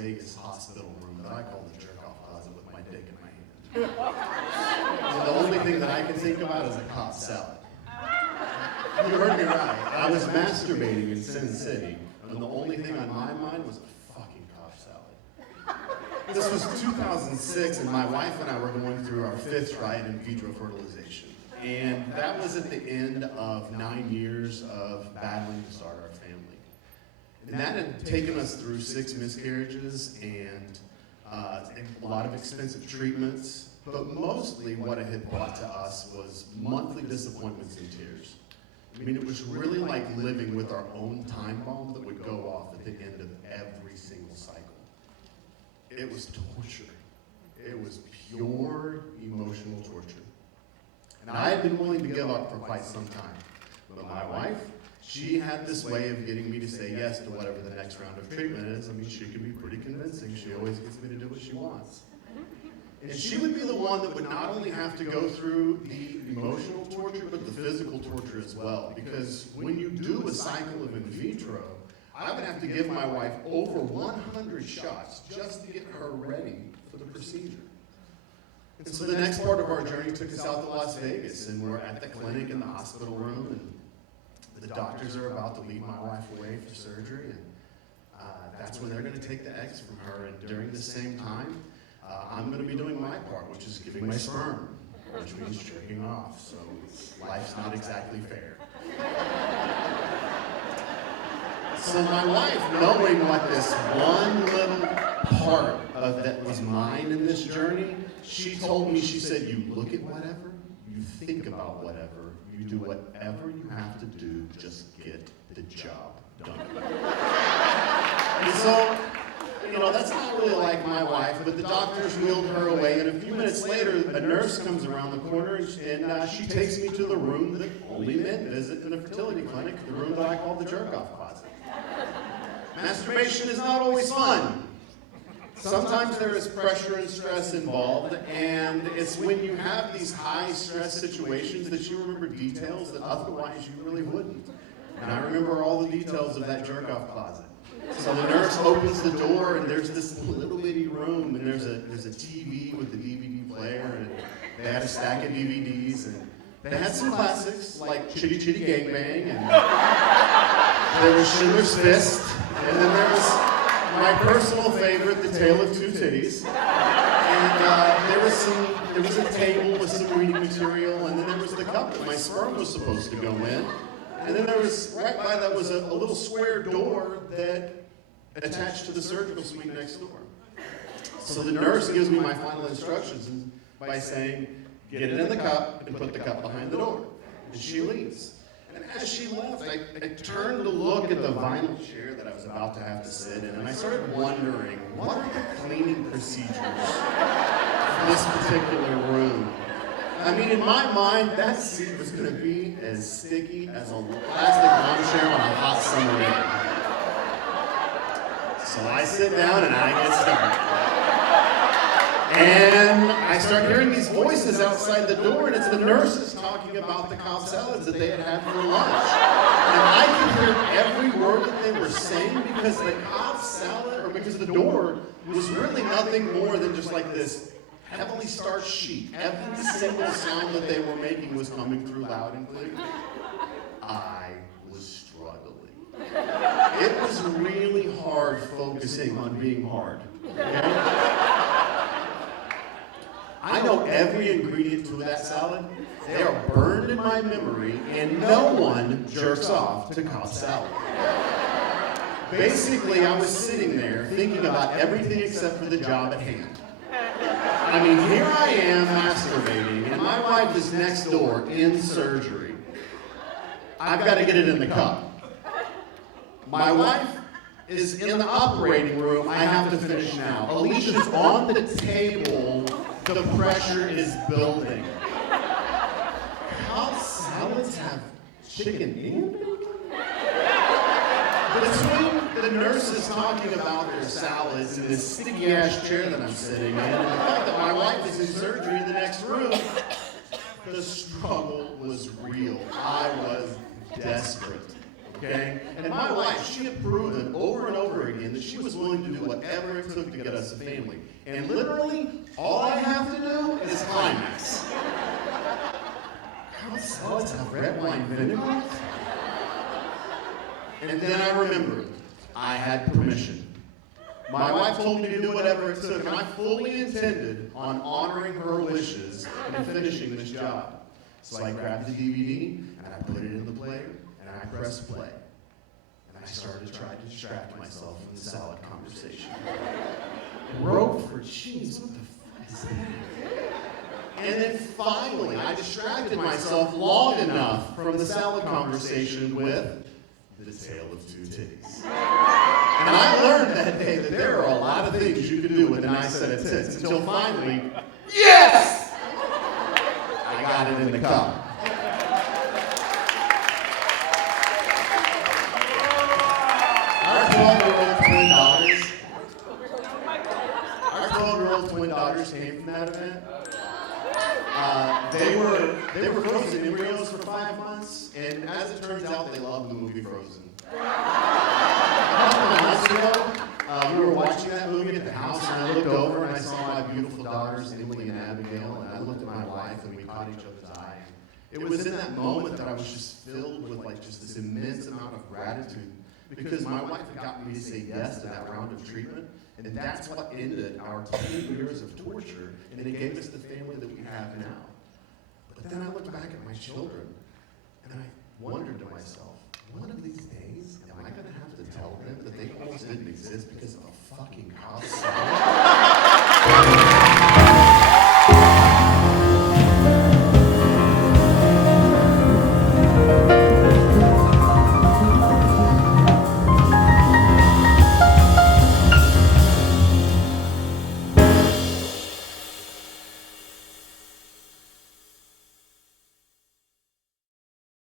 Vegas hospital room that I call the jerk-off closet with my dick in my hand. And the only thing that I can think about is a Cobb Salad. You heard me right. I was masturbating in Sin City, and the only thing on my mind was a fucking Cobb Salad. This was 2006, and my wife and I were going through our 5th try at in vitro fertilization. And that was at the end of 9 years of battling to start our family. And that had taken us through 6 miscarriages and a lot of expensive treatments. But mostly what it had brought to us was monthly disappointments and tears. I mean, it was really like living with our own time bomb that would go off at the end of every single cycle. It was torture. It was pure emotional torture. And I had been willing to give up for quite some time. But my wife, she had this way of getting me to say yes to whatever the next round of treatment is. I mean, she can be pretty convincing. She always gets me to do what she wants. And she would be the one that would not only have to go through the emotional torture, but the physical torture as well. Because when you do a cycle of in vitro, I would have to give my wife over 100 shots just to get her ready for the procedure. And so the next part of our journey took us out to Las Vegas, and we're at the clinic in the hospital room, and the doctors are about to lead my wife away for surgery, and that's when they're going to take the eggs from her. And during the same time, I'm going to be doing my part, which is giving my sperm, which means jerking off. So life's not exactly fair. So my wife, knowing what this one little part of that was mine in this journey, she told me, she said, you look at whatever, you think about whatever, you do whatever you have to do, just get the job done. And so, you know, that's not really like my wife, but the doctors wheeled her away, and a few minutes later, a nurse comes around the corner, and she takes me to the room that only men visit in a fertility clinic, the room that I call the jerk-off closet. Masturbation is not always fun. Sometimes there is pressure and stress involved, and it's when you have these high-stress situations that you remember details that otherwise you really wouldn't. And I remember all the details of that jerk-off closet. So the nurse opens the door, and there's this little bitty room, and there's a TV with a DVD player, and they had a stack of DVDs, and they had some classics like Chitty Chitty Gang Bang, and there was Schindler's Fist, and then there was my personal favorite, The Tale of Two Titties, and there was a table with some reading material, and then there was the cup that my sperm was supposed to go in. And then there was, right by that was a little square door that attached to the surgical suite next door. So the nurse gives me my final instructions by saying, get it in the cup and put the cup behind the door. And she leaves. And as she left, I turned to look at the vinyl chair that I was about to have to sit in, and I started wondering, what are the cleaning procedures for this particular room? I mean, in my mind, that seat was going to be as sticky as a plastic lawn chair on a hot summer day. So I sit down and I get started. And I start hearing these voices outside the door, and it's the nurses talking about the Cobb Salads that they had had for lunch. And I could hear every word that they were saying because the Cobb Salad, or because the door, was really nothing more than just like this heavily starched sheet. Every single sound that they were making was coming through loud and clear. I was struggling. It was really hard focusing on being hard. Okay? I know every ingredient to that salad. They are burned in my memory, and no one jerks off to Cobb Salad. Basically, I was sitting there thinking about everything except for the job at hand. I mean, here I am masturbating, and my wife is next door in surgery. I've got to get it in the cup. My wife is in the operating room. I have to finish now. Alicia's on the table. The pressure is building. Cobb Salads have chicken and bacon? Between the nurses talking about their salads and this sticky-ass chair that I'm sitting in, and the fact that my wife is in surgery in the next room, the struggle was real. I was desperate. okay? And my wife, she had proven over and over again that she was willing to do whatever it took to get us a family. And literally, all I have to do is climax. Cobb salads have red wine vinegar? And then I remembered, I had permission. My wife told me to do whatever it took, and I fully intended on honoring her wishes and finishing this job. So I grabbed the DVD, and I put it in the player, and I pressed play. And I started to try to distract myself from the salad conversation. Rope for cheese, what the fuck is that? And then finally, I distracted myself long enough from the salad conversation with the tale of two titties. And I learned that day that there are a lot of things you can do with a nice set of tits until finally, yes! I got it in the cup. Our 12-year-old twin daughters came from that event. They were frozen embryos for 5 months, and as it turns out, they love the movie Frozen. A couple of months ago, we were watching that movie at the house, and I looked over and I saw my beautiful daughters, Emily and Abigail, and I looked at my wife, and we caught each other's eye. It was in that moment that I was just filled with just this immense amount of gratitude, because my wife had gotten me to say yes to that round of treatment, and that's what ended our 10 years of torture, and it gave us the family that we have now. But then I looked back at my children, and I wondered to myself, one of these days, am I going to have to tell them that they almost didn't exist because of a fucking Cobb salad?